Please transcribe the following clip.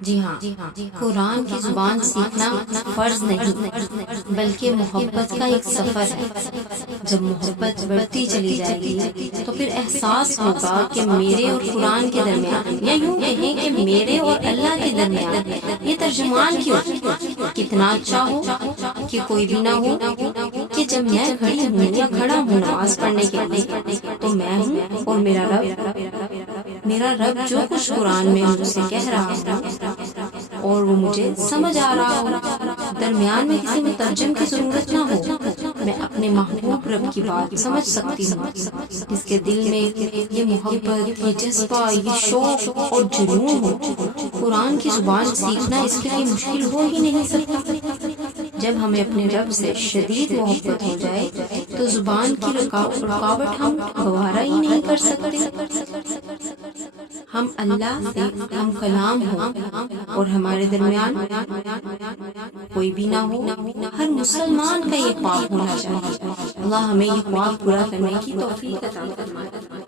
جی ہاں، قرآن کی زبان سیکھنا فرض نہیں بلکہ محبت کا ایک سفر ہے۔ جب محبت بڑھتی چلی جائے گی تو پھر احساس ہوگا کہ میرے اور قرآن کے درمیان، یا یوں کہیں کہ میرے اور اللہ کے درمیان یہ ترجمان کیوں؟ کتنا اچھا ہو کہ کوئی بھی نہ ہو، کہ جب میں کھڑی ہوں یا کھڑا ہوں نماز پڑھنے کے لیے تو میں ہوں اور میرا رب جو کچھ قرآن میں مجھ سے کہہ رہا ہو اور وہ مجھے سمجھ آ رہا ہو، درمیان میں کسی مترجم کی ضرورت نہ ہو، میں اپنے محبوب رب کی بات سمجھ سکتی ہوں۔ جس کے دل میں یہ محبت، یہ جذبہ، یہ شوق اور جنون ہو، قرآن کی زبان سیکھنا اس کے لیے مشکل ہو ہی نہیں سکتا۔ جب ہمیں اپنے رب سے شدید محبت ہو جائے تو زبان کی رکاوٹ ہم گوارا ہی نہیں کر سکتے۔ ہم اللہ سے ہم کلام ہوں اور ہمارے درمیان کوئی بھی نہ ہو، ہر مسلمان کا یہ خواب ہونا چاہیے۔ اللہ ہمیں یہ خواب پورا کرنے کی توفیق عطا فرمائے۔